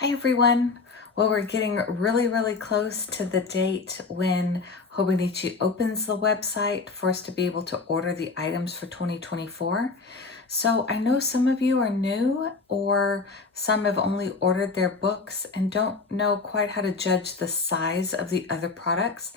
Hi everyone. Well, we're getting really close to the date when Hobonichi opens the website for us to be able to order the items for 2024. So I know some of you are new or some have only ordered their books and don't know quite how to judge the size of the other products.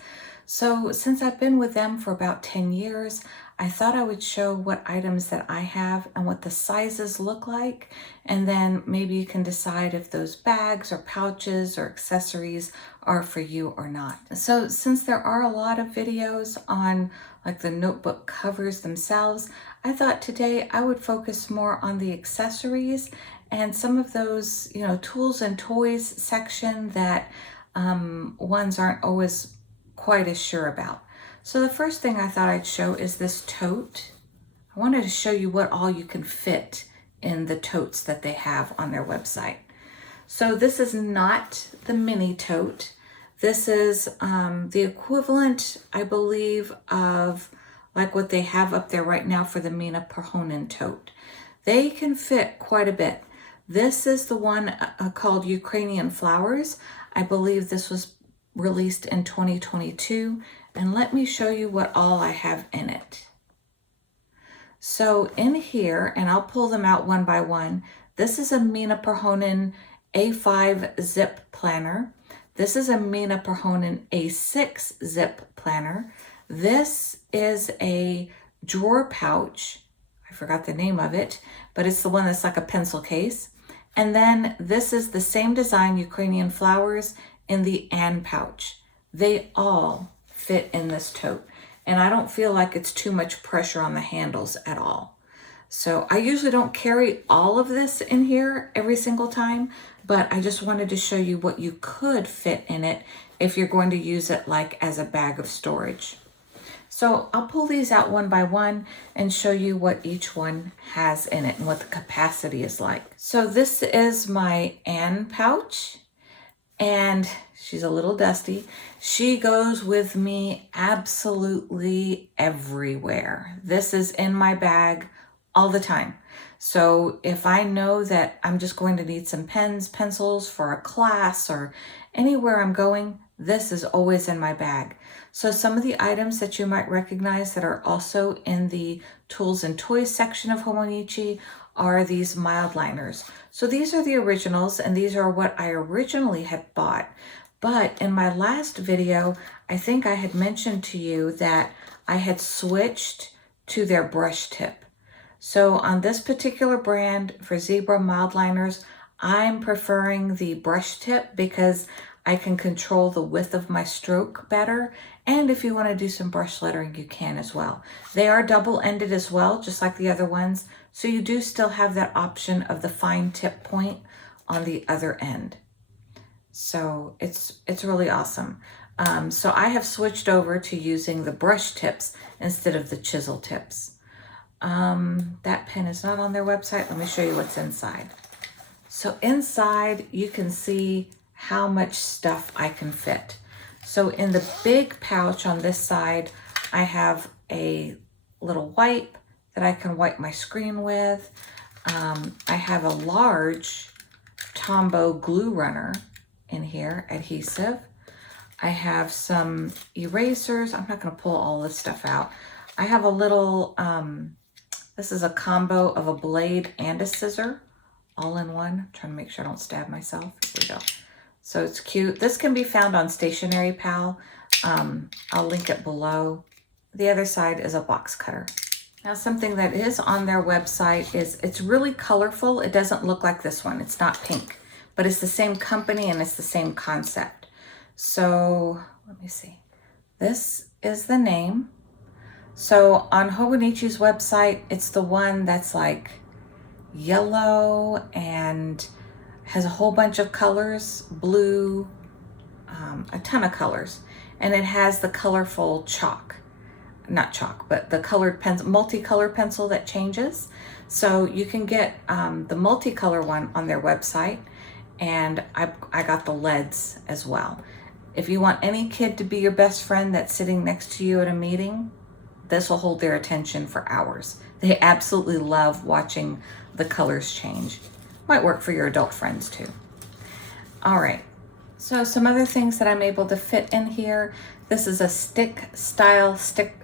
So since I've been with them for about 10 years, I thought I would show what items that I have and what the sizes look like, and then maybe you can decide if those bags or pouches or accessories are for you or not. So since there are a lot of videos on like the notebook covers themselves, I thought today I would focus more on the accessories and some of those, tools and toys section that ones aren't always quite as sure about. So the first thing I thought I'd show is this tote. I wanted to show you what all you can fit in the totes that they have on their website. So this is not the mini tote. This is the equivalent, I believe, of like what they have up there right now for the Mina Perhonen tote. They can fit quite a bit. This is the one called Ukrainian Flowers. I believe this was released in 2022. And let me show you what all I have in it. So in here, and I'll pull them out one by one, this is a Mina Perhonen A5 zip planner. This is a Mina Perhonen A6 zip planner. This is a drawer pouch. I forgot the name of it, but it's the one that's like a pencil case. And then this is the same design, Ukrainian Flowers, in the Anne pouch. They all fit in this tote, and I don't feel like it's too much pressure on the handles at all. So I usually don't carry all of this in here every single time, but I just wanted to show you what you could fit in it if you're going to use it like as a bag of storage. So I'll pull these out one by one and show you what each one has in it and what the capacity is like. So this is my Anne pouch, and she's a little dusty. She goes with me absolutely everywhere. This is in my bag all the time. So if I know that I'm just going to need some pens, pencils for a class or anywhere I'm going, this is always in my bag. So some of the items that you might recognize that are also in the tools and toys section of Hobonichi are these mild liners. So these are the originals, and these are what I originally had bought. But in my last video, I think I had mentioned to you that I had switched to their brush tip. So on this particular brand for Zebra mild liners, I'm preferring the brush tip because I can control the width of my stroke better. And if you want to do some brush lettering, you can as well. They are double-ended as well, just like the other ones. So you do still have that option of the fine tip point on the other end. So it's really awesome. So I have switched over to using the brush tips instead of the chisel tips. That pen is not on their website. Let me show you what's inside. So inside you can see how much stuff I can fit. So in the big pouch on this side, I have a little wipe that I can wipe my screen with. I have a large Tombow glue runner in here, adhesive. I have some erasers. I'm not going to pull all this stuff out. I have a little, this is a combo of a blade and a scissor all in one. I'm trying to make sure I don't stab myself. Here we go. So it's cute. This can be found on Stationery Pal. I'll link it below. The other side is a box cutter. Now something that is on their website is it's really colorful. It doesn't look like this one. It's not pink, but it's the same company and it's the same concept. So let me see. This is the name. So on Hobonichi's website, it's the one that's like yellow and has a whole bunch of colors, blue, a ton of colors. And it has the colorful chalk, not chalk, but the colored pencil, multicolor pencil that changes. So you can get the multicolor one on their website. And I got the leads as well. If you want any kid to be your best friend that's sitting next to you at a meeting, this will hold their attention for hours. They absolutely love watching the colors change. Might work for your adult friends too. All right, so some other things that I'm able to fit in here. This is a stick style scissors.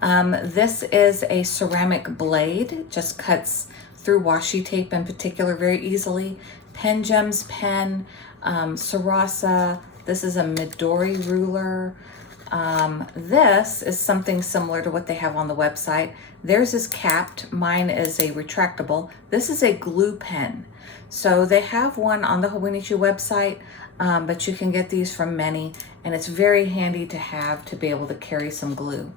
This is a ceramic blade. It just cuts through washi tape in particular very easily. Pen Gems pen, Sarasa. This is a Midori ruler. This is something similar to what they have on the website. Theirs is capped, mine is a retractable. This is a glue pen. So they have one on the Hobonichi website, but you can get these from many, and it's very handy to have to be able to carry some glue.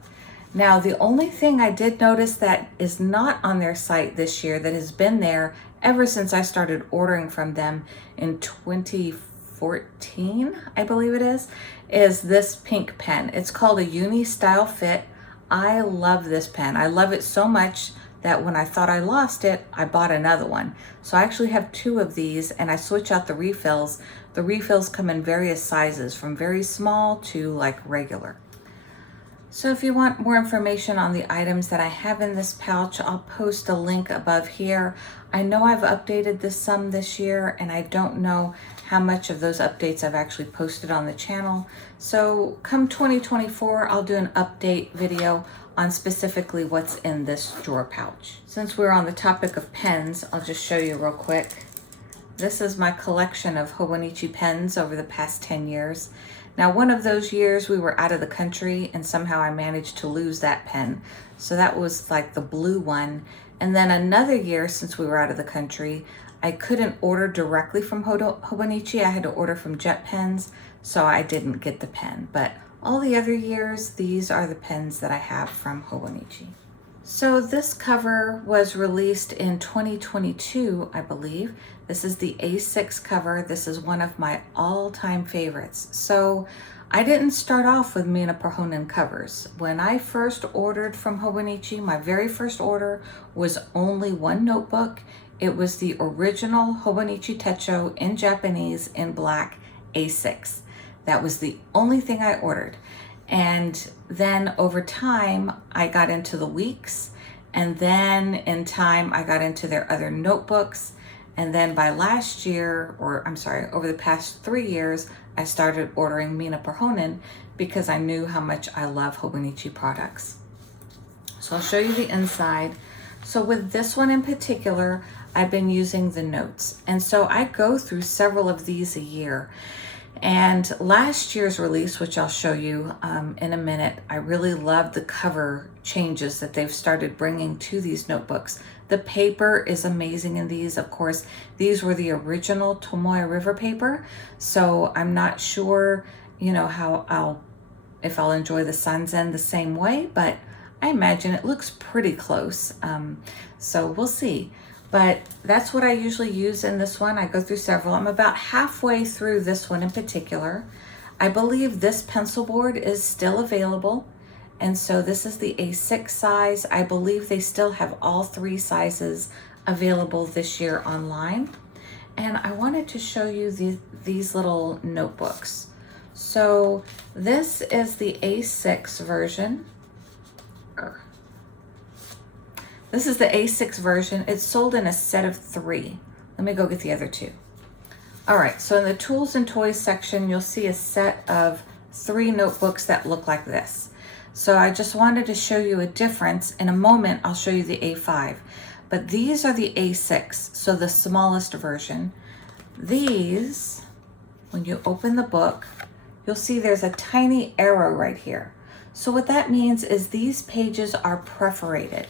Now, the only thing I did notice that is not on their site this year that has been there ever since I started ordering from them in 2014, I believe it is this pink pen. It's called a Uni Style Fit. I love this pen. I love it so much that when I thought I lost it, I bought another one. So I actually have two of these, and I switch out the refills. The refills come in various sizes, from very small to like regular. So if you want more information on the items that I have in this pouch, I'll post a link above here. I know I've updated this some this year, and I don't know how much of those updates I've actually posted on the channel. So come 2024, I'll do an update video on specifically what's in this drawer pouch. Since we're on the topic of pens, I'll just show you real quick. This is my collection of Hobonichi pens over the past 10 years. Now, one of those years we were out of the country and somehow I managed to lose that pen. So that was like the blue one. And then another year, since we were out of the country, I couldn't order directly from Hobonichi. I had to order from Jet Pens, so I didn't get the pen. But all the other years, these are the pens that I have from Hobonichi. So this cover was released in 2022, I believe. This is the A6 cover. This is one of my all-time favorites. So I didn't start off with Mina Perhonen covers. When I first ordered from Hobonichi, my very first order was only one notebook. It was the original Hobonichi Techo in Japanese in black A6. That was the only thing I ordered. And then over time, I got into the Weeks. And then in time, I got into their other notebooks. And then by last year, over the past 3 years, I started ordering Mina Perhonen because I knew how much I love Hobonichi products. So I'll show you the inside. So with this one in particular, I've been using the notes. And so I go through several of these a year. And last year's release, which I'll show you in a minute, I really love the cover changes that they've started bringing to these notebooks. The paper is amazing in these. Of course, these were the original Tomoe River paper. So I'm not sure, if I'll enjoy the Sanzen the same way, but I imagine it looks pretty close. So we'll see. But that's what I usually use in this one. I go through several. I'm about halfway through this one in particular. I believe this pencil board is still available. And so this is the A6 size. I believe they still have all 3 sizes available this year online. And I wanted to show you these little notebooks. So this is the A6 version. This is the A6 version. It's sold in a set of 3. Let me go get the other 2. All right, so in the tools and toys section, you'll see a set of 3 notebooks that look like this. So I just wanted to show you a difference. In a moment, I'll show you the A5. But these are the A6, so the smallest version. These, when you open the book, you'll see there's a tiny arrow right here. So what that means is these pages are perforated.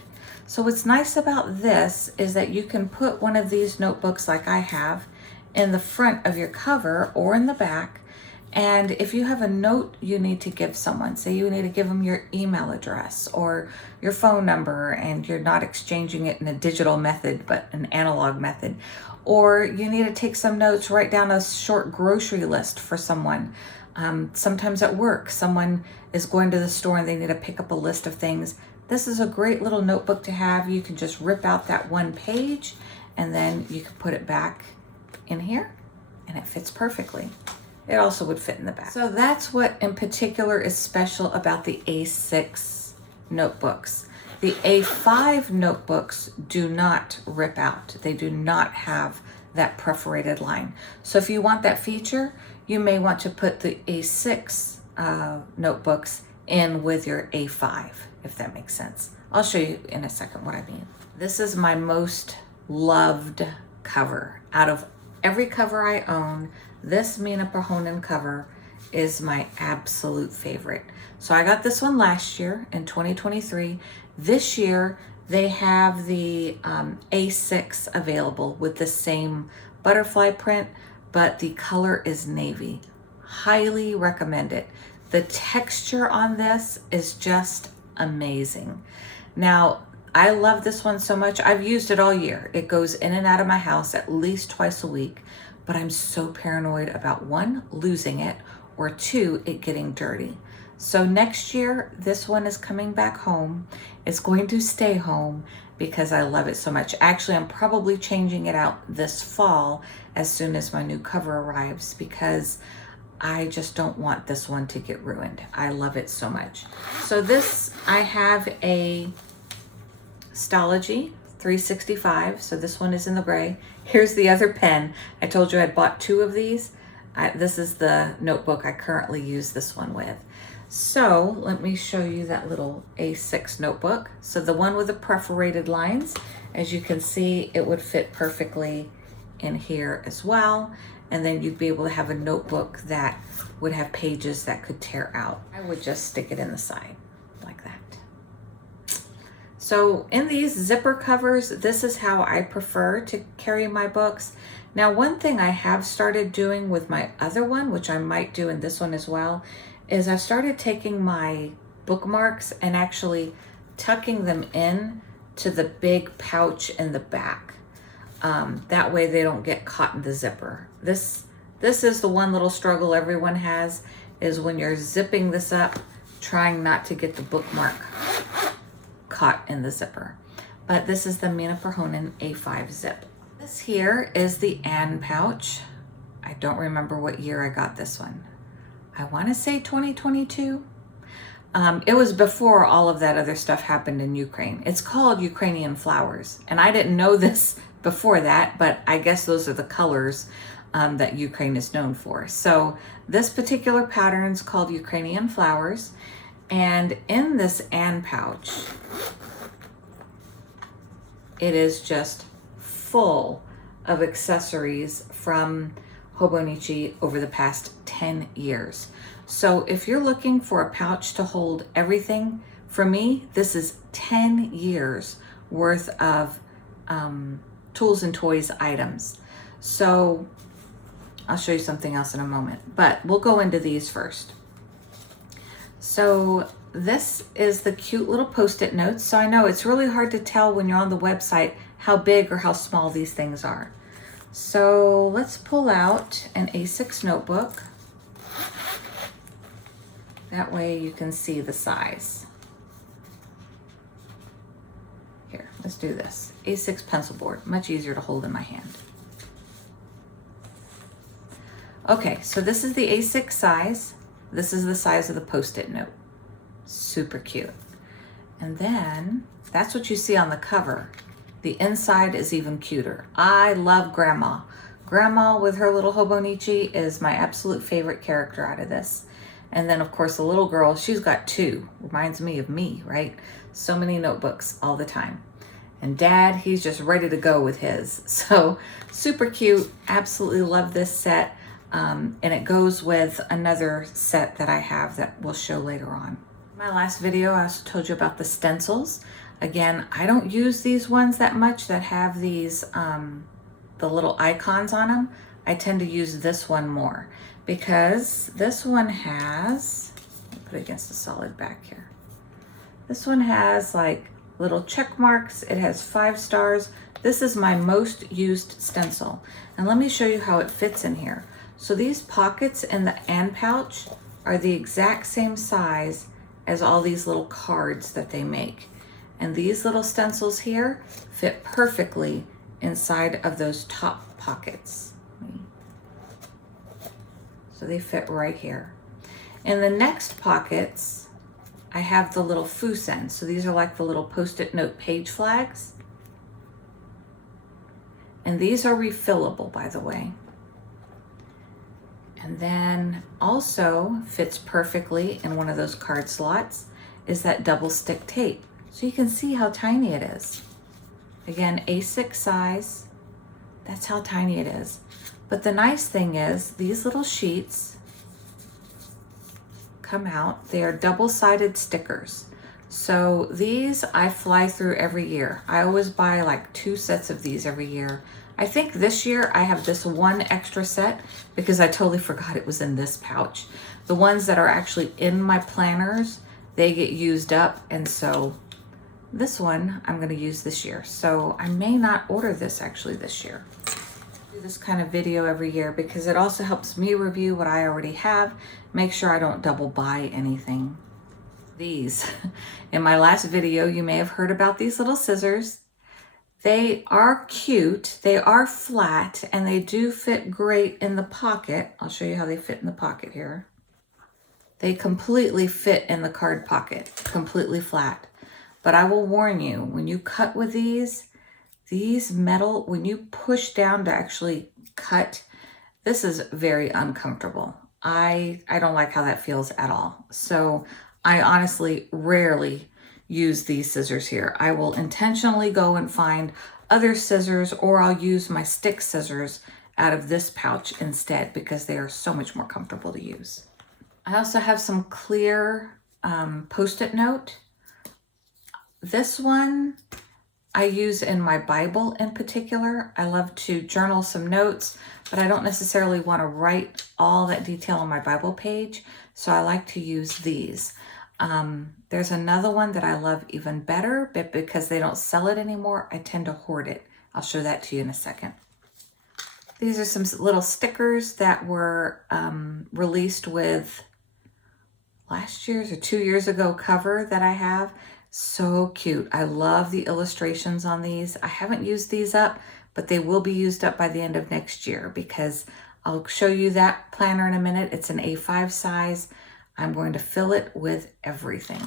So what's nice about this is that you can put one of these notebooks like I have in the front of your cover or in the back. And if you have a note you need to give someone, say you need to give them your email address or your phone number and you're not exchanging it in a digital method, but an analog method, or you need to take some notes, write down a short grocery list for someone. Sometimes at work, someone is going to the store and they need to pick up a list of things. This is a great little notebook to have. You can just rip out that one page and then you can put it back in here and it fits perfectly. It also would fit in the back. So that's what in particular is special about the A6 notebooks. The A5 notebooks do not rip out. They do not have that perforated line. So if you want that feature, you may want to put the A6 notebooks in with your A5, if that makes sense. I'll show you in a second what I mean. This is my most loved cover. Out of every cover I own, this Mina Perhonen cover is my absolute favorite. So I got this one last year in 2023. This year, they have the A6 available with the same butterfly print, but the color is navy. Highly recommend it. The texture on this is just amazing. Now, I love this one so much. I've used it all year. It goes in and out of my house at least twice a week, but I'm so paranoid about one, losing it, or two, it getting dirty. So next year, this one is coming back home. It's going to stay home because I love it so much. Actually, I'm probably changing it out this fall as soon as my new cover arrives because I just don't want this one to get ruined. I love it so much. So this, I have a Stalogy 365. So this one is in the gray. Here's the other pen. I told you I'd bought two of these. This is the notebook I currently use this one with. So let me show you that little A6 notebook. So the one with the perforated lines, as you can see, it would fit perfectly in here as well. And then you'd be able to have a notebook that would have pages that could tear out. I would just stick it in the side like that. So in these zipper covers, this is how I prefer to carry my books. Now, one thing I have started doing with my other one, which I might do in this one as well, is I've started taking my bookmarks and actually tucking them in to the big pouch in the back. That way they don't get caught in the zipper. This is the one little struggle everyone has, is when you're zipping this up, trying not to get the bookmark caught in the zipper. But this is the Mina Perhonen A5 zip. This here is the Anne pouch. I don't remember what year I got this one. I want to say 2022. It was before all of that other stuff happened in Ukraine. It's called Ukrainian flowers. And I didn't know this before that, but I guess those are the colors that Ukraine is known for. So this particular pattern is called Ukrainian flowers. And in this Anne pouch, it is just full of accessories from Hobonichi over the past 10 years. So if you're looking for a pouch to hold everything, for me, this is 10 years worth of tools and toys items. So I'll show you something else in a moment, but we'll go into these first. So this is the cute little Post-it notes. So I know it's really hard to tell when you're on the website how big or how small these things are. So let's pull out an A6 notebook. That way you can see the size. Here, let's do this. A6 pencil board, much easier to hold in my hand. Okay, so this is the A6 size. This is the size of the Post-it note. Super cute. And then that's what you see on the cover. The inside is even cuter. I love Grandma. Grandma with her little Hobonichi is my absolute favorite character out of this. And then of course the little girl, she's got two. Reminds me of me, right? So many notebooks all the time. And Dad, he's just ready to go with his. So super cute. Absolutely love this set. And it goes with another set that I have that we'll show later on. My last video, I also told you about the stencils. Again, I don't use these ones that much that have these, the little icons on them. I tend to use this one more because this one has, I'll put it against a solid back here. This one has like little check marks. It has 5 stars. This is my most used stencil. And let me show you how it fits in here. So these pockets in the Anne pouch are the exact same size as all these little cards that they make. And these little stencils here fit perfectly inside of those top pockets. So they fit right here. In the next pockets, I have the little fusen. So these are like the little Post-it note page flags. And these are refillable, by the way. And then also fits perfectly in one of those card slots is that double stick tape. So you can see how tiny it is. Again, A6 size, that's how tiny it is. But the nice thing is these little sheets come out. They are double-sided stickers. So these I fly through every year. I always buy like 2 sets of these every year. I think this year I have this one extra set because I totally forgot it was in this pouch. The ones that are actually in my planners, they get used up, and so this one I'm going to use this year. So I may not order this actually this year. Do this kind of video every year because it also helps me review what I already have, make sure I don't double buy anything. These, in my last video, you may have heard about these little scissors. They are cute, they are flat, and they do fit great in the pocket. I'll show you how they fit in the pocket here. They completely fit in the card pocket, completely flat. But I will warn you, when you cut with these metal, when you push down to actually cut, this is very uncomfortable. I don't like how that feels at all. So I honestly rarely use these scissors here. I will intentionally go and find other scissors, or I'll use my stick scissors out of this pouch instead because they are so much more comfortable to use. I also have some clear Post-it note. This one I use in my Bible in particular. I love to journal some notes, but I don't necessarily want to write all that detail on my Bible page, so I like to use these. There's another one that I love even better, but because they don't sell it anymore, I tend to hoard it. I'll show that to you in a second. These are some little stickers that were released with last year's or 2 years ago cover that I have. So cute. I love the illustrations on these. I haven't used these up, but they will be used up by the end of next year because I'll show you that planner in a minute. It's an A5 size. I'm going to fill it with everything.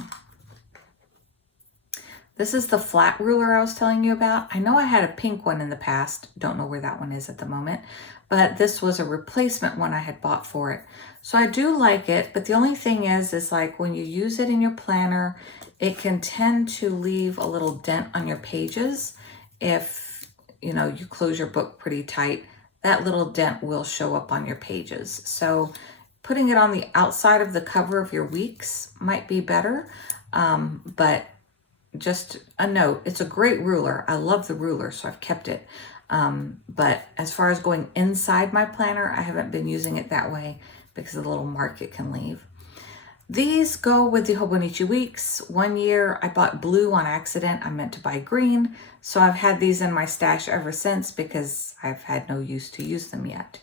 This is the flat ruler I was telling you about. I know I had a pink one in the past. Don't know where that one is at the moment, but this was a replacement one I had bought for it. So I do like it, but the only thing is like when you use it in your planner, it can tend to leave a little dent on your pages. If you close your book pretty tight, that little dent will show up on your pages. So putting it on the outside of the cover of your weeks might be better, but just a note, it's a great ruler. I love the ruler, so I've kept it. But as far as going inside my planner, I haven't been using it that way because of the little mark it can leave. These go with the Hobonichi Weeks. One year I bought blue on accident. I meant to buy green, so I've had these in my stash ever since because I've had no use to use them yet.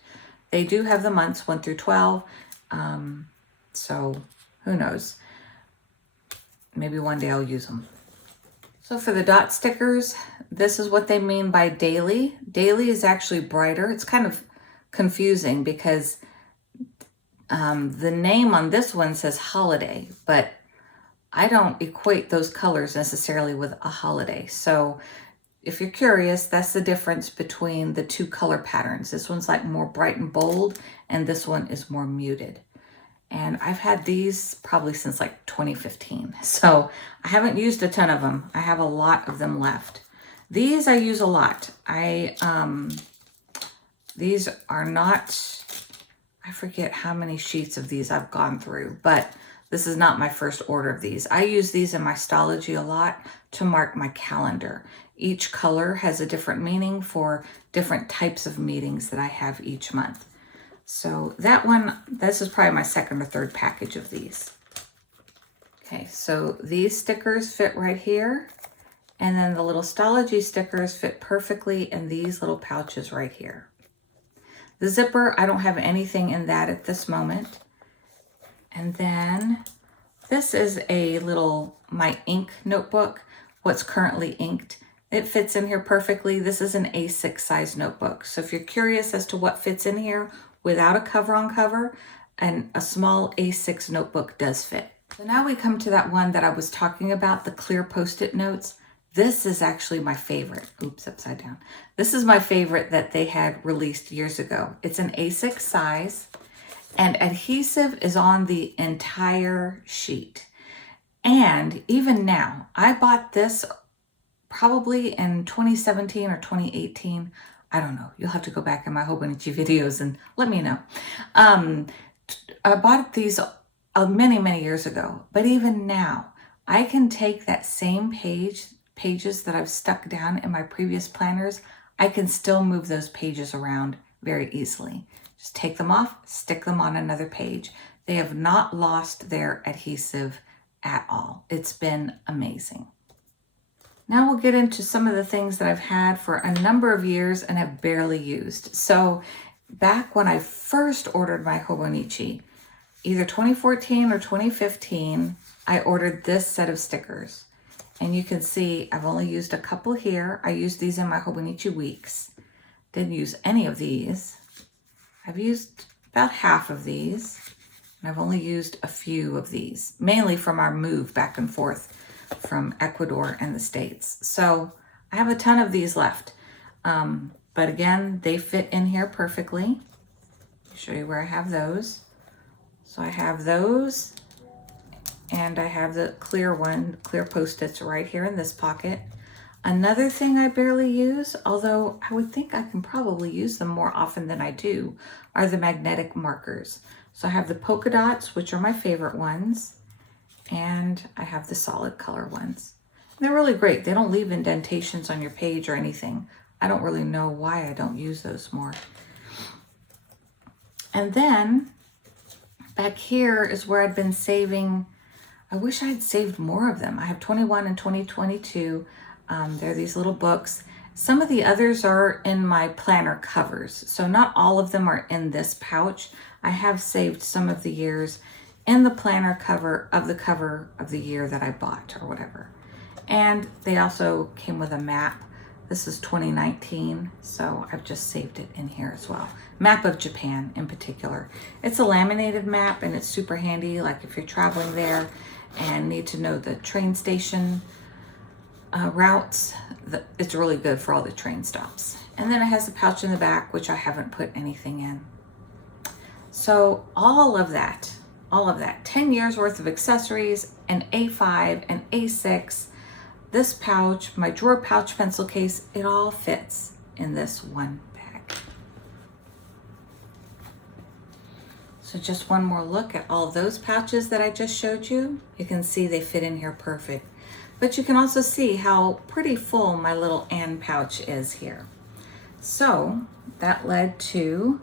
They do have the months 1 through 12, so who knows? Maybe one day I'll use them. So for the dot stickers, this is what they mean by daily. Daily is actually brighter. It's kind of confusing because the name on this one says holiday, but I don't equate those colors necessarily with a holiday. So if you're curious, that's the difference between the two color patterns. This one's like more bright and bold, and this one is more muted. And I've had these probably since like 2015. So I haven't used a ton of them. I have a lot of them left. These I use a lot. These are not, I forget how many sheets of these I've gone through, but this is not my first order of these. I use these in my Stology a lot to mark my calendar. Each color has a different meaning for different types of meetings that I have each month. So that one, this is probably my second or third package of these. Okay, so these stickers fit right here. And then the little Stology stickers fit perfectly in these little pouches right here. The zipper, I don't have anything in that at this moment. And then this is a little, my ink notebook, what's currently inked. It fits in here perfectly. This is an A6 size notebook. So if you're curious as to what fits in here without a cover on cover, and a small A6 notebook does fit. So now we come to that one that I was talking about, the clear Post-it notes. This is actually my favorite. Oops, upside down. This is my favorite that they had released years ago. It's an A6 size, and adhesive is on the entire sheet. And even now, I bought this probably in 2017 or 2018. I don't know. You'll have to go back in my Hobonichi videos and let me know. I bought these many, many years ago, but even now, I can take that same pages that I've stuck down in my previous planners. I can still move those pages around very easily. Just take them off, stick them on another page. They have not lost their adhesive at all. It's been amazing. Now we'll get into some of the things that I've had for a number of years and have barely used. So back when I first ordered my Hobonichi, either 2014 or 2015, I ordered this set of stickers. And you can see I've only used a couple here. I used these in my Hobonichi Weeks. Didn't use any of these. I've used about half of these. And I've only used a few of these, mainly from our move back and forth from Ecuador and the States. So I have a ton of these left. But again, they fit in here perfectly. I'll show you where I have those. So I have those, and I have the clear Post-its right here in this pocket. Another thing I barely use, although I would think I can probably use them more often than I do, are the magnetic markers. So I have the polka dots, which are my favorite ones, and I have the solid color ones. They're really great. They don't leave indentations on your page or anything. I don't really know why I don't use those more. And then back here is where I'd been saving. I wish I had saved more of them. I have 21 and 2022. They're these little books. Some of the others are in my planner covers. So not all of them are in this pouch. I have saved some of the years in the planner cover of the year that I bought or whatever. And they also came with a map. This is 2019, so I've just saved it in here as well. Map of Japan in particular. It's a laminated map and it's super handy, like if you're traveling there and need to know the train station routes. It's really good for all the train stops. And then it has a pouch in the back, which I haven't put anything in. So all of that, 10 years worth of accessories, an A5, an A6, this pouch, my drawer pouch pencil case, it all fits in this one bag. So just one more look at all those pouches that I just showed you. You can see they fit in here perfect. But you can also see how pretty full my little Anne pouch is here. So that led to,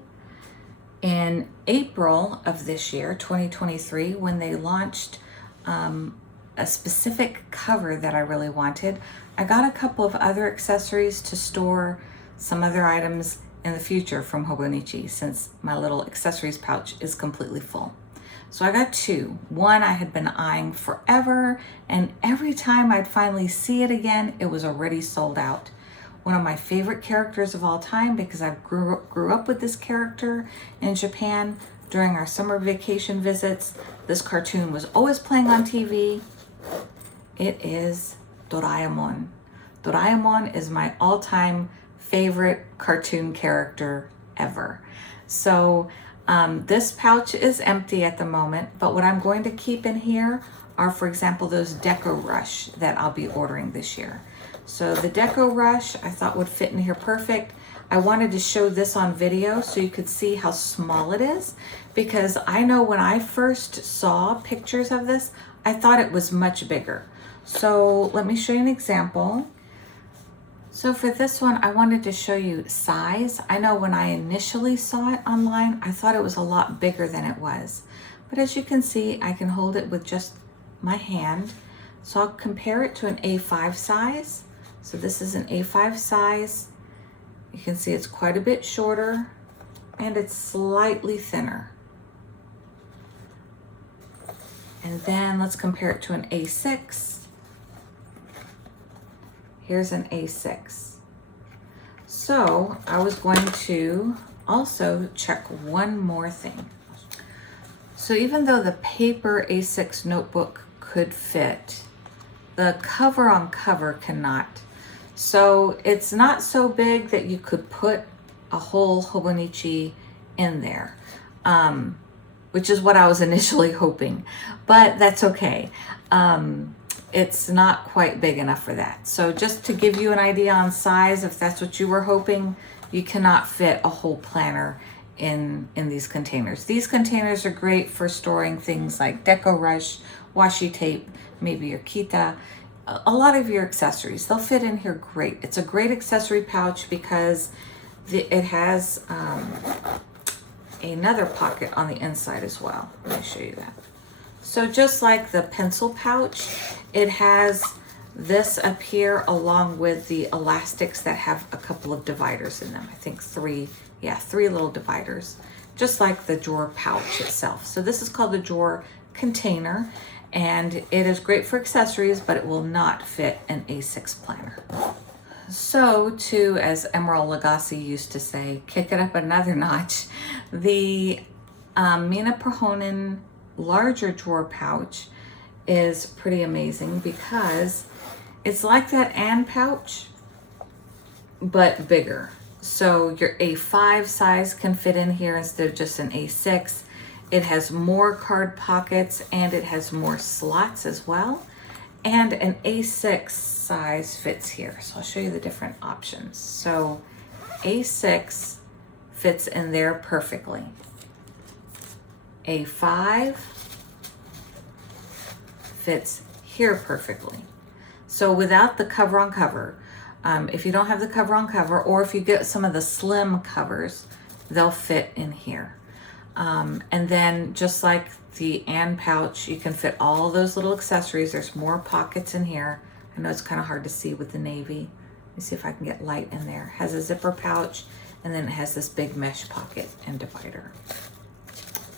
in April of this year, 2023, when they launched a specific cover that I really wanted, I got a couple of other accessories to store some other items in the future from Hobonichi, since my little accessories pouch is completely full. So I got two. One I had been eyeing forever, and every time I'd finally see it again, it was already sold out. One of my favorite characters of all time, because I grew up with this character in Japan during our summer vacation visits. This cartoon was always playing on TV. It is Doraemon. Doraemon is my all-time favorite cartoon character ever. So this pouch is empty at the moment, but what I'm going to keep in here are, for example, those Deco Rush that I'll be ordering this year. So the Deco Rush I thought would fit in here perfect. I wanted to show this on video so you could see how small it is, because I know when I first saw pictures of this, I thought it was much bigger. So let me show you an example. So for this one, I wanted to show you size. I know when I initially saw it online, I thought it was a lot bigger than it was. But as you can see, I can hold it with just my hand. So I'll compare it to an A5 size. So this is an A5 size. You can see it's quite a bit shorter and it's slightly thinner. And then let's compare it to an A6. Here's an A6. So I was going to also check one more thing. So even though the paper A6 notebook could fit, the cover on cover cannot. So it's not so big that you could put a whole Hobonichi in there, which is what I was initially hoping, but that's okay. It's not quite big enough for that. So just to give you an idea on size, if that's what you were hoping, you cannot fit a whole planner in these containers. These containers are great for storing things like Deco Rush, washi tape, maybe your Kita, a lot of your accessories. They'll fit in here great. It's a great accessory pouch because it has another pocket on the inside as well. Let me show you that. So just like the pencil pouch, it has this up here along with the elastics that have a couple of dividers in them. I think three little dividers, just like the drawer pouch itself. So this is called the drawer container, and it is great for accessories, but it will not fit an A6 planner. So to, as Emerald Lagasse used to say, kick it up another notch, the Mina Perhonen larger drawer pouch is pretty amazing because it's like that Anne pouch, but bigger. So your A5 size can fit in here instead of just an A6. It has more card pockets and it has more slots as well. And an A6 size fits here. So I'll show you the different options. So A6 fits in there perfectly. A5 fits here perfectly. So without the cover on cover, if you don't have the cover on cover, or if you get some of the slim covers, they'll fit in here. And then just like the Anne pouch, you can fit all those little accessories. There's more pockets in here. I know it's kind of hard to see with the navy. Let me see if I can get light in there. It has a zipper pouch, and then it has this big mesh pocket and divider.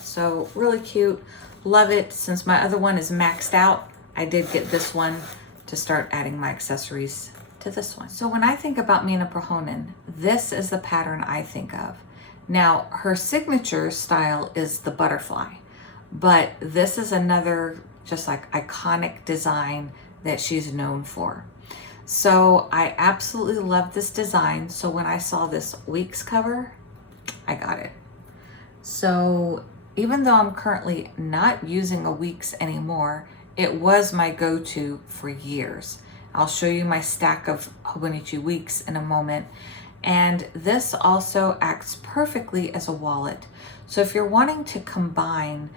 So really cute, love it. Since my other one is maxed out, I did get this one to start adding my accessories to this one. So when I think about Mina Perhonen, this is the pattern I think of. Now, her signature style is the butterfly, but this is another just like iconic design that she's known for. So I absolutely love this design. So when I saw this Weeks cover, I got it. So even though I'm currently not using a Weeks anymore, it was my go-to for years. I'll show you my stack of Hobonichi Weeks in a moment. And this also acts perfectly as a wallet. So if you're wanting to combine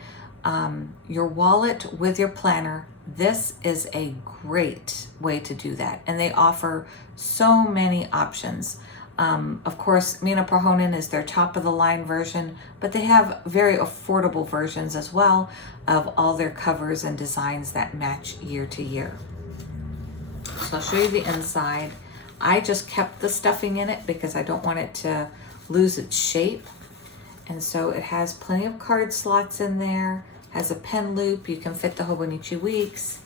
your wallet with your planner, this is a great way to do that. And they offer so many options. Of course, Mina Perhonen is their top of the line version, but they have very affordable versions as well of all their covers and designs that match year to year. So I'll show you the inside. I just kept the stuffing in it because I don't want it to lose its shape. And so it has plenty of card slots in there, has a pen loop, you can fit the Hobonichi Weeks.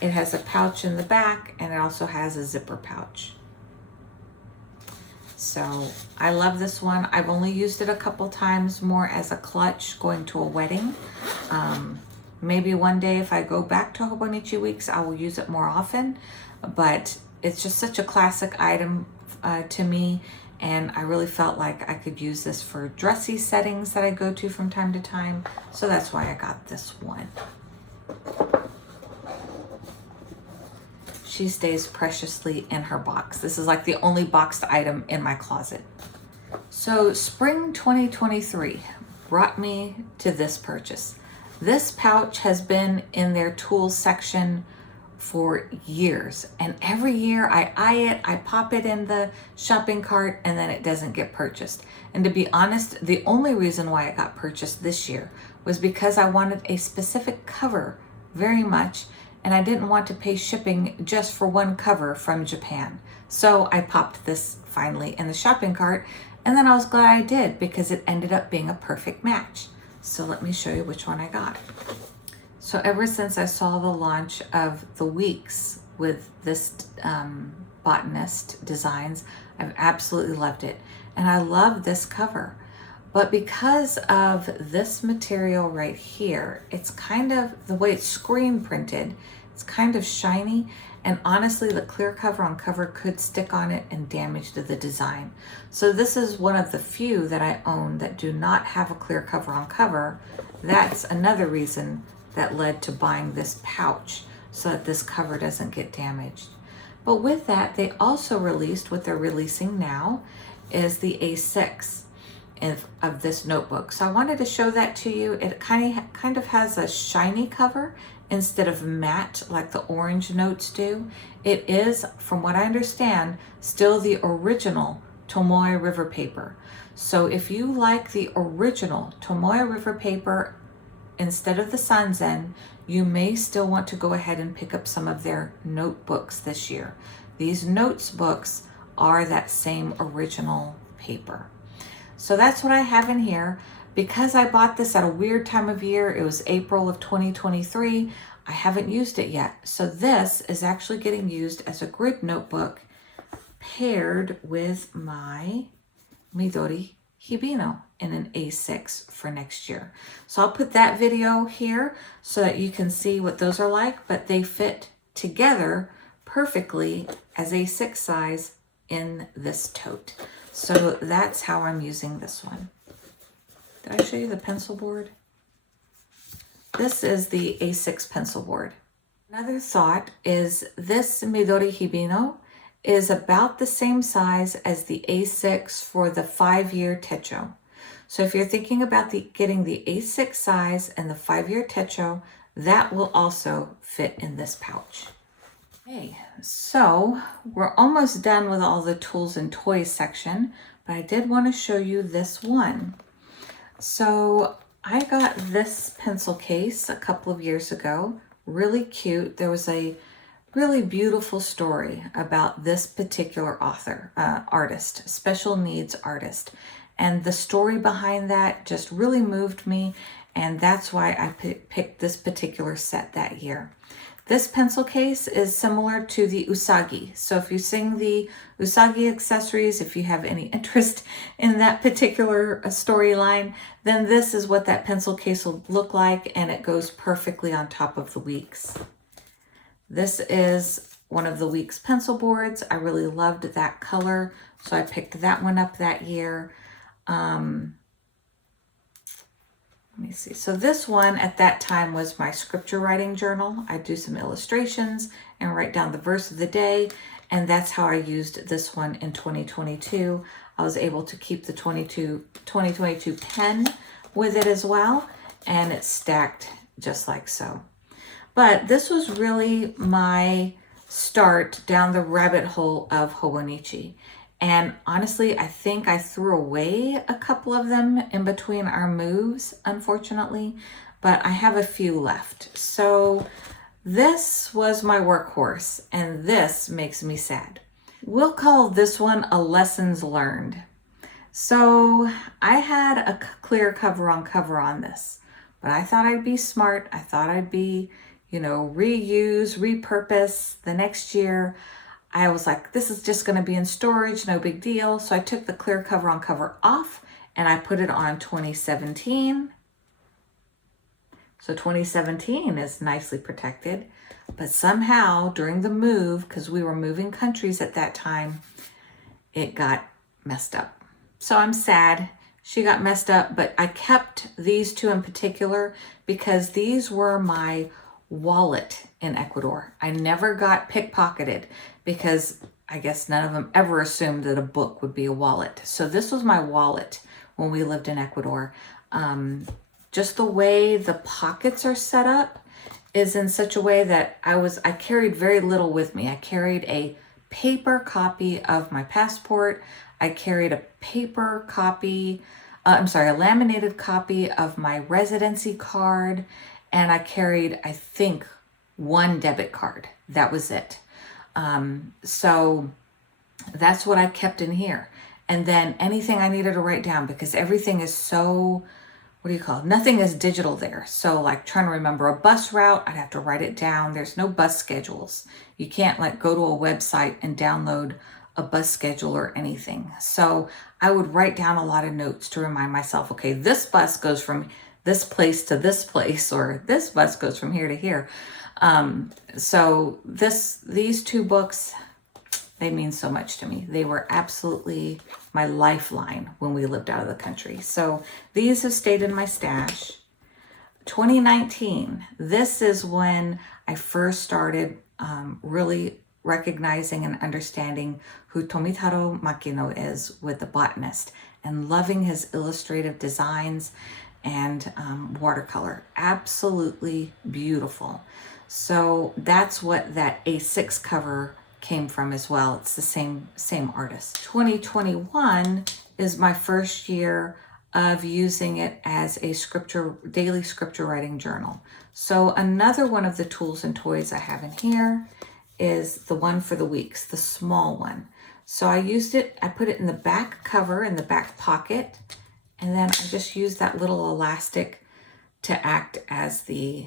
It has a pouch in the back, and it also has a zipper pouch. So I love this one. I've only used it a couple times more as a clutch going to a wedding. Maybe one day if I go back to Hobonichi Weeks, I will use it more often, but it's just such a classic item to me, and I really felt like I could use this for dressy settings that I go to from time to time, so that's why I got this one. She stays preciously in her box. This is like the only boxed item in my closet. So spring 2023 brought me to this purchase. This pouch has been in their tools section for years, and every year I eye it, I pop it in the shopping cart, and then it doesn't get purchased. And to be honest, the only reason why it got purchased this year was because I wanted a specific cover very much, and I didn't want to pay shipping just for one cover from Japan. So I popped this finally in the shopping cart, and then I was glad I did because it ended up being a perfect match. So let me show you which one I got. So ever since I saw the launch of the Weeks with this botanist designs, I've absolutely loved it. And I love this cover. But because of this material right here, it's kind of, the way it's screen printed, It's kind of shiny, and honestly, the clear cover on cover could stick on it and damage to the design. So this is one of the few that I own that do not have a clear cover on cover. That's another reason that led to buying this pouch, so that this cover doesn't get damaged. But with that, they also released, what they're releasing now is the A6 of this notebook. So I wanted to show that to you. It kind of has a shiny cover instead of matte like the orange notes do. It is, from what I understand, still the original Tomoe River paper. So if you like the original Tomoe River paper instead of the Sanzen, you may still want to go ahead and pick up some of their notebooks this year. These notes books are that same original paper. So that's what I have in here. Because I bought this at a weird time of year, it was April of 2023, I haven't used it yet. So this is actually getting used as a grid notebook paired with my Midori Hibino in an A6 for next year. So I'll put that video here so that you can see what those are like, but they fit together perfectly as A6 size in this tote. So that's how I'm using this one. Did I show you the pencil board? This is the A6 pencil board. Another thought is this Midori Hibino is about the same size as the A6 for the 5-year Techo. So if you're thinking about getting the A6 size and the 5-year Techo, that will also fit in this pouch. Okay, so we're almost done with all the tools and toys section, but I did want to show you this one. So I got this pencil case a couple of years ago, really cute. There was a really beautiful story about this particular author, artist, special needs artist. And the story behind that just really moved me, and that's why I picked this particular set that year. This pencil case is similar to the Usagi. So if you sing the Usagi accessories, if you have any interest in that particular storyline, then this is what that pencil case will look like, and it goes perfectly on top of the Weeks. This is one of the Weeks pencil boards. I really loved that color, so I picked that one up that year. Let me see. So this one at that time was my scripture writing journal. I do some illustrations and write down the verse of the day. And that's how I used this one in 2022. I was able to keep the 2022 pen with it as well. And it's stacked just like so. But this was really my start down the rabbit hole of Hobonichi. And honestly, I think I threw away a couple of them in between our moves, unfortunately, but I have a few left. So this was my workhorse, and this makes me sad. We'll call this one a lessons learned. So I had a clear cover on this, but I thought I'd be smart. I thought I'd be, reuse, repurpose the next year. I was like, this is just going to be in storage, no big deal. So I took the clear cover on cover off and I put it on 2017. So 2017 is nicely protected, but somehow during the move, because we were moving countries at that time, it got messed up. So I'm sad she got messed up, but I kept these two in particular because these were my wallet in Ecuador. I never got pickpocketed because I guess none of them ever assumed that a book would be a wallet. So this was my wallet when we lived in Ecuador. Just the way the pockets are set up is in such a way that I carried very little with me. I carried a paper copy of my passport. I carried a laminated copy of my residency card. And I carried, I think, one debit card. That was it. So that's what I kept in here. And then anything I needed to write down, because everything is so, nothing is digital there. So like trying to remember a bus route, I'd have to write it down. There's no bus schedules. You can't go to a website and download a bus schedule or anything. So I would write down a lot of notes to remind myself, okay, this bus goes from this place to this place, or this bus goes from here to here. So these two books, they mean so much to me. They were absolutely my lifeline when we lived out of the country. So these have stayed in my stash. 2019, this is when I first started really recognizing and understanding who Tomitaro Makino is with The Botanist and loving his illustrative designs and watercolor. Absolutely beautiful. So that's what that A6 cover came from as well. It's the same artist. 2021 is my first year of using it as a daily scripture writing journal. So another one of the tools and toys I have in here is the one for the weeks, the small one. So I put it in the back cover, in the back pocket, and then I just used that little elastic to act as the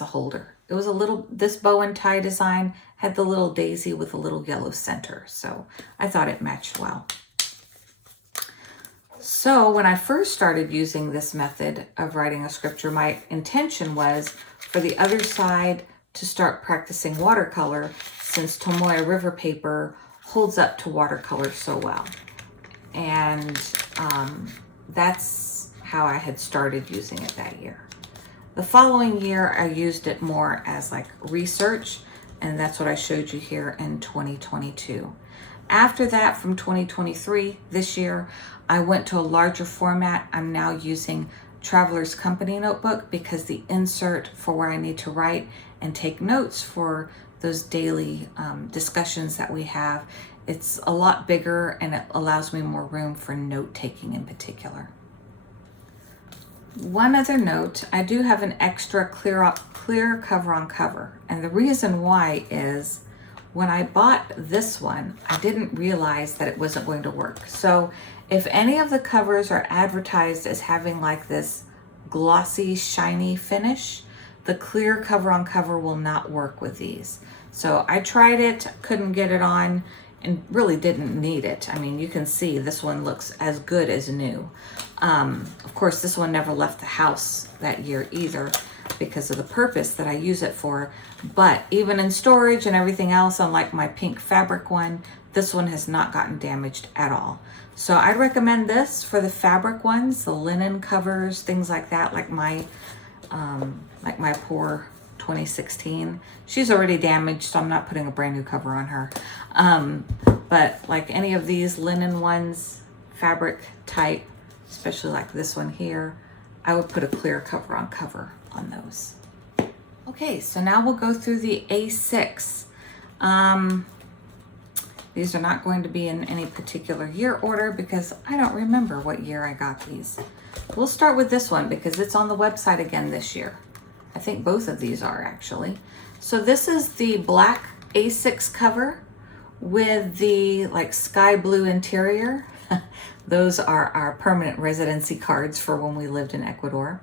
holder. It was this bow and tie design had the little daisy with a little yellow center. So I thought it matched well. So when I first started using this method of writing a scripture, my intention was for the other side to start practicing watercolor, since Tomoe River paper holds up to watercolor so well. And that's how I had started using it that year. The following year, I used it more as like research, and that's what I showed you here in 2022. After that, from 2023, this year, I went to a larger format. I'm now using Traveler's Company notebook because the insert for where I need to write and take notes for those daily discussions that we have, it's a lot bigger and it allows me more room for note taking in particular. One other note, I do have an extra clear cover on cover, and the reason why is when I bought this one, I didn't realize that it wasn't going to work. So if any of the covers are advertised as having like this glossy, shiny finish, the clear cover on cover will not work with these. So I tried it, couldn't get it on, and really didn't need it. I mean, you can see this one looks as good as new. Of course, this one never left the house that year either because of the purpose that I use it for. But even in storage and everything else, unlike my pink fabric one, this one has not gotten damaged at all. So I'd recommend this for the fabric ones, the linen covers, things like that, like my poor 2016. She's already damaged, so I'm not putting a brand new cover on her. But like any of these linen ones, fabric type, especially like this one here, I would put a clear cover on those. Okay, so now we'll go through the A6. These are not going to be in any particular year order because I don't remember what year I got these. We'll start with this one because it's on the website again this year. I think both of these are actually. So this is the black A6 cover with the like sky blue interior. Those are our permanent residency cards for when we lived in Ecuador.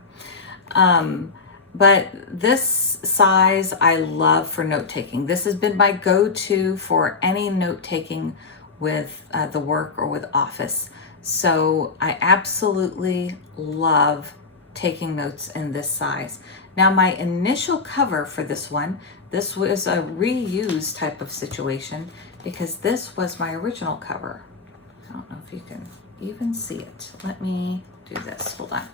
But this size I love for note-taking. This has been my go-to for any note-taking with the work or with office. So I absolutely love taking notes in this size. Now my initial cover for this one, this was a reuse type of situation because this was my original cover. I don't know if you can even see it. Let me do this, hold on.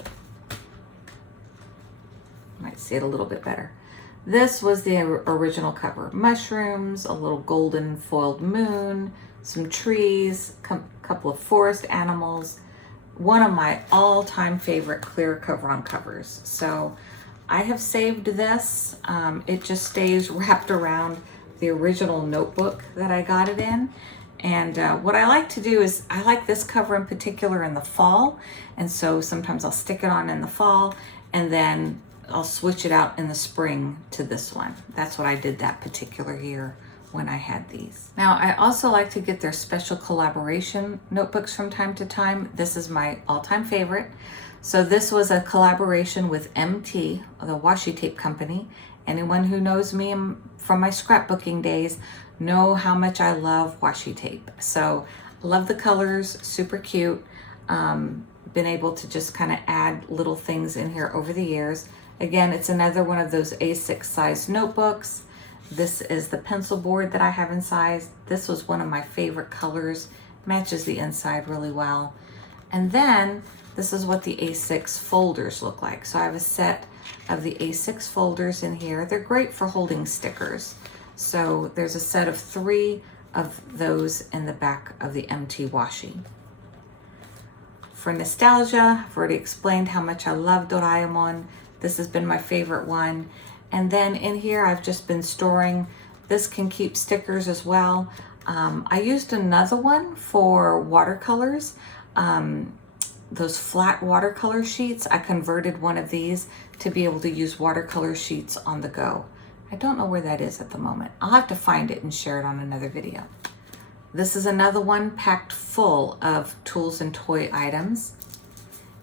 Might see it a little bit better. This was the original cover. Mushrooms, a little golden foiled moon, some trees, couple of forest animals. One of my all-time favorite clear cover on covers. So I have saved this. It just stays wrapped around the original notebook that I got it in. And what I like to do is I like this cover in particular in the fall. And so sometimes I'll stick it on in the fall and then I'll switch it out in the spring to this one. That's what I did that particular year when I had these. Now, I also like to get their special collaboration notebooks from time to time. This is my all-time favorite. So this was a collaboration with MT, the washi tape company. Anyone who knows me from my scrapbooking days know how much I love washi tape. So I love the colors, super cute. Been able to just kind of add little things in here over the years. Again, it's another one of those A6 size notebooks. This is the pencil board that I have inside. This was one of my favorite colors. Matches the inside really well. And then this is what the A6 folders look like. So I have a set of the A6 folders in here. They're great for holding stickers. So there's a set of 3 of those in the back of the MT washi. For nostalgia, I've already explained how much I love Doraemon. This has been my favorite one. And then in here, I've just been storing, this can keep stickers as well. I used another one for watercolors. Those flat watercolor sheets, I converted one of these to be able to use watercolor sheets on the go. I don't know where that is at the moment. I'll have to find it and share it on another video. This is another one packed full of tools and toy items.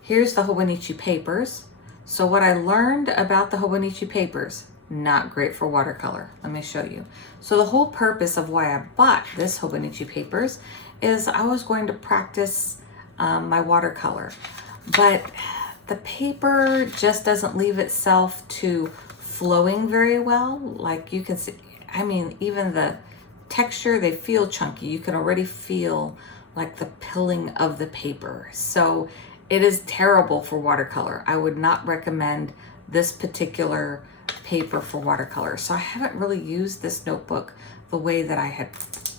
Here's the Hobonichi papers. So what I learned about the Hobonichi papers, not great for watercolor. Let me show you. So the whole purpose of why I bought this Hobonichi papers is I was going to practice my watercolor, but the paper just doesn't leave itself to flowing very well. Like you can see, I mean, even the texture, they feel chunky. You can already feel like the pilling of the paper. So it is terrible for watercolor. I would not recommend this particular paper for watercolor. So I haven't really used this notebook the way that I had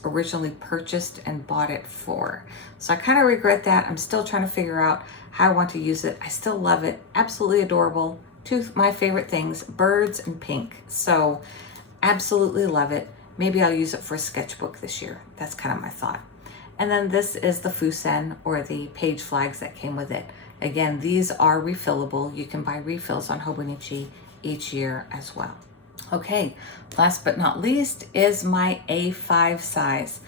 originally purchased and bought it for. So I kind of regret that. I'm still trying to figure out how I want to use it. I still love it. Absolutely adorable. 2 of my favorite things, birds and pink. So absolutely love it. Maybe I'll use it for a sketchbook this year. That's kind of my thought. And then this is the fusen, or the page flags that came with it. Again, these are refillable. You can buy refills on Hobonichi each year as well. Okay, last but not least is my A5 size.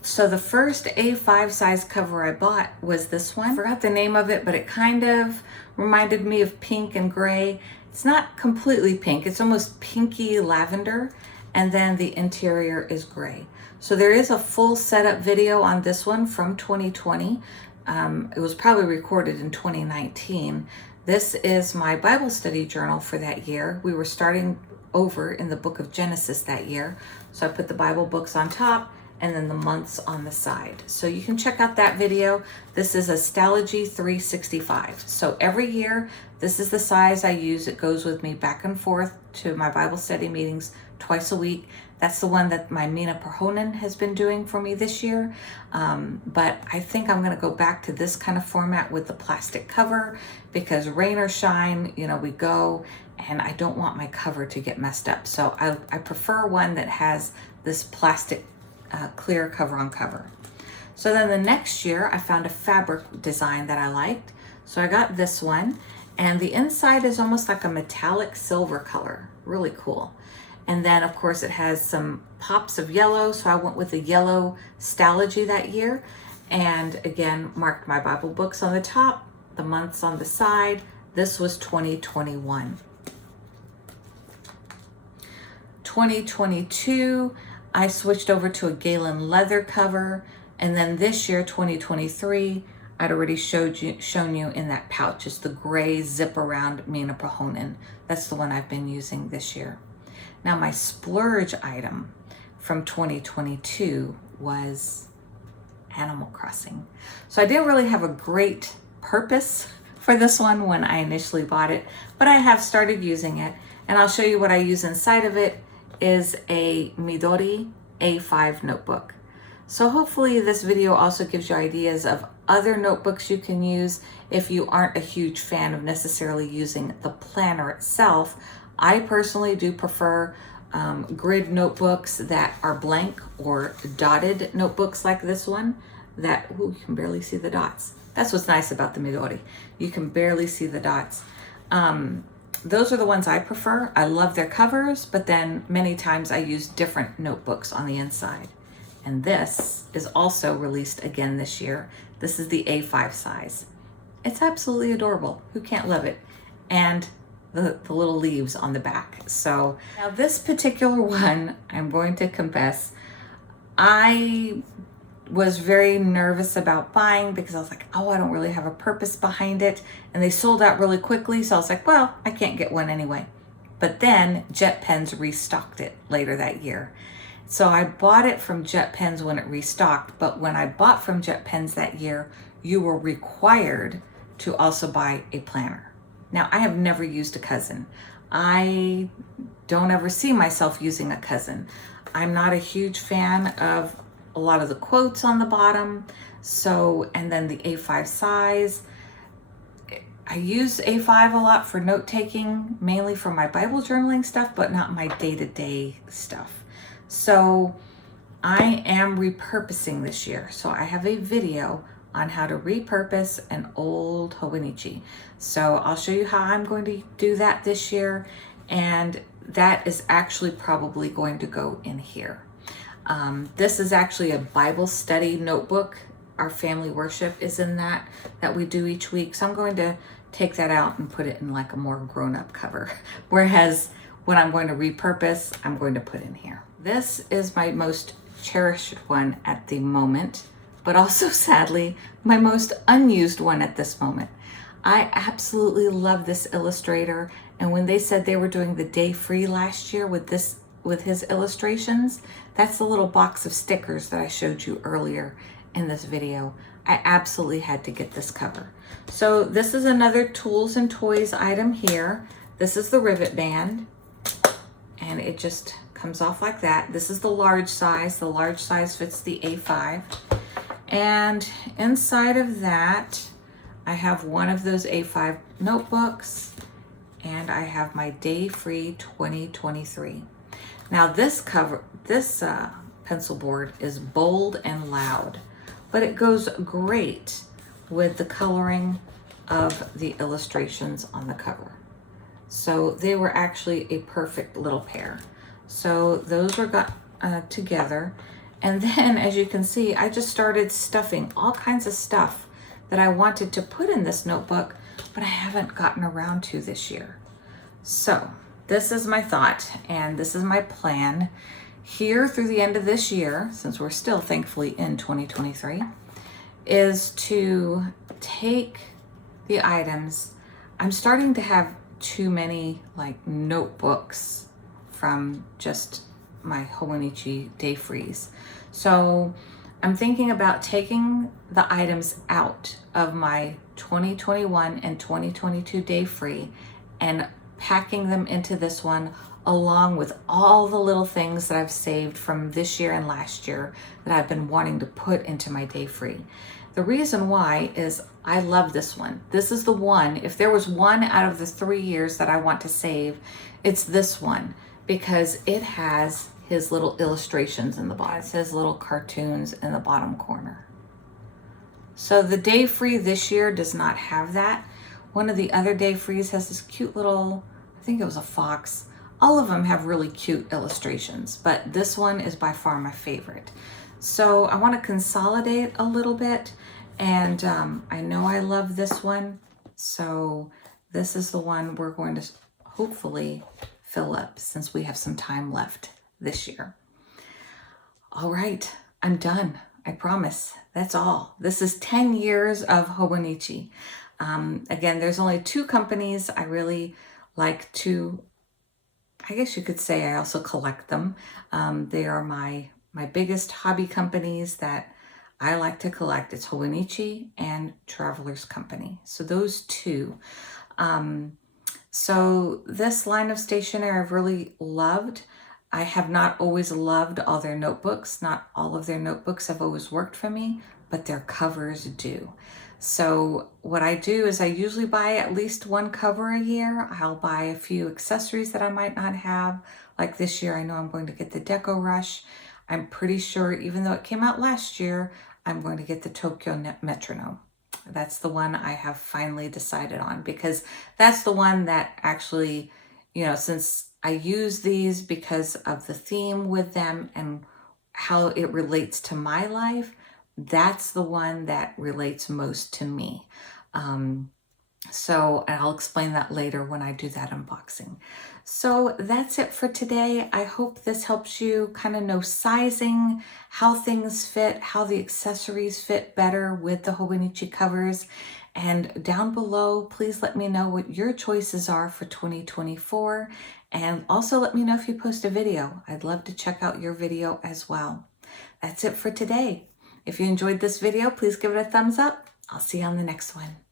So the first A5 size cover I bought was this one. I forgot the name of it, but it kind of reminded me of pink and gray. It's not completely pink, it's almost pinky lavender, and then the interior is gray. So there is a full setup video on this one from 2020. It was probably recorded in 2019. This is my Bible study journal for that year. We were starting over in the book of Genesis that year. So I put the Bible books on top and then the months on the side. So you can check out that video. This is a Stalogy 365. So every year, this is the size I use. It goes with me back and forth to my Bible study meetings twice a week. That's the one that my Mina Perhonen has been doing for me this year. But I think I'm gonna go back to this kind of format with the plastic cover, because rain or shine, you know, we go, and I don't want my cover to get messed up. So I prefer one that has this plastic clear cover on cover. So then the next year I found a fabric design that I liked. So I got this one, and the inside is almost like a metallic silver color, really cool. And then of course it has some pops of yellow. So I went with the yellow Stalogy that year. And again, marked my Bible books on the top, the months on the side. This was 2021. 2022, I switched over to a Galen leather cover. And then this year, 2023, I'd already shown you in that pouch. It's the gray zip around Mina Perhonen. That's the one I've been using this year. Now my splurge item from 2022 was Animal Crossing. So I didn't really have a great purpose for this one when I initially bought it, but I have started using it, and I'll show you what I use inside of it. Is a Midori A5 notebook. So hopefully this video also gives you ideas of other notebooks you can use if you aren't a huge fan of necessarily using the planner itself. I personally do prefer grid notebooks that are blank, or dotted notebooks like this one that, ooh, you can barely see the dots. That's what's nice about the Midori. You can barely see the dots. Those are the ones I prefer. I love their covers, but then many times I use different notebooks on the inside. And this is also released again this year. This is the A5 size. It's absolutely adorable. Who can't love it? And the little leaves on the back. So now this particular one, I'm going to confess, I was very nervous about buying because I was like, oh, I don't really have a purpose behind it. And they sold out really quickly. So I was like, well, I can't get one anyway. But then Jet Pens restocked it later that year. So I bought it from Jet Pens when it restocked. But when I bought from Jet Pens that year, you were required to also buy a planner. Now, I have never used a cousin. I don't ever see myself using a cousin. I'm not a huge fan of a lot of the quotes on the bottom. So, and then the A5 size. I use A5 a lot for note taking, mainly for my Bible journaling stuff, but not my day-to-day stuff. So I am repurposing this year. So I have a video on how to repurpose an old Hobonichi. So I'll show you how I'm going to do that this year. And that is actually probably going to go in here. This is actually a Bible study notebook. Our family worship is in that we do each week. So I'm going to take that out and put it in like a more grown-up cover. Whereas when I'm going to repurpose, I'm going to put in here. This is my most cherished one at the moment, but also sadly, my most unused one at this moment. I absolutely love this illustrator. And when they said they were doing the day free last year with his illustrations, that's the little box of stickers that I showed you earlier in this video. I absolutely had to get this cover. So this is another tools and toys item here. This is the rivet band, and it just comes off like that. This is the large size. The large size fits the A5. And inside of that, I have one of those A5 notebooks, and I have my Day Free 2023. Now this pencil board is bold and loud, but it goes great with the coloring of the illustrations on the cover. So they were actually a perfect little pair. So those were got together. And then, as you can see, I just started stuffing all kinds of stuff that I wanted to put in this notebook, but I haven't gotten around to this year. So this is my thought, and this is my plan here through the end of this year, since we're still thankfully in 2023, is to take the items. I'm starting to have too many like notebooks from just my Hobonichi Day Freeze. So I'm thinking about taking the items out of my 2021 and 2022 Day Free and packing them into this one, along with all the little things that I've saved from this year and last year that I've been wanting to put into my Day Free. The reason why is I love this one. This is the one, if there was one out of the 3 years that I want to save, it's this one, because it has his little illustrations in the bottom. It says little cartoons in the bottom corner. So the Day Free this year does not have that. One of the other Day Frees has this cute little, I think it was a fox. All of them have really cute illustrations, but this one is by far my favorite. So I want to consolidate a little bit, and I know I love this one. So this is the one we're going to hopefully fill up since we have some time left this year. All right, I'm done. I promise. That's all. This is 10 years of Hobonichi. Again, there's only 2 companies I really like to, I guess you could say I also collect them. They are my biggest hobby companies that I like to collect. It's Hobonichi and Traveler's Company. So those 2. So this line of stationery I've really loved. I have not always loved all their notebooks. Not all of their notebooks have always worked for me, but their covers do. So what I do is I usually buy at least 1 cover a year. I'll buy a few accessories that I might not have. Like this year, I know I'm going to get the Deco Rush. I'm pretty sure, even though it came out last year, I'm going to get the Tokyo Metronome. That's the one I have finally decided on, because that's the one that actually, you know, since I use these because of the theme with them and how it relates to my life, that's the one that relates most to me. So I'll explain that later when I do that unboxing. So that's it for today. I hope this helps you kind of know sizing, how things fit, how the accessories fit better with the Hobonichi covers. And down below, please let me know what your choices are for 2024. And also let me know if you post a video. I'd love to check out your video as well. That's it for today. If you enjoyed this video, please give it a thumbs up. I'll see you on the next one.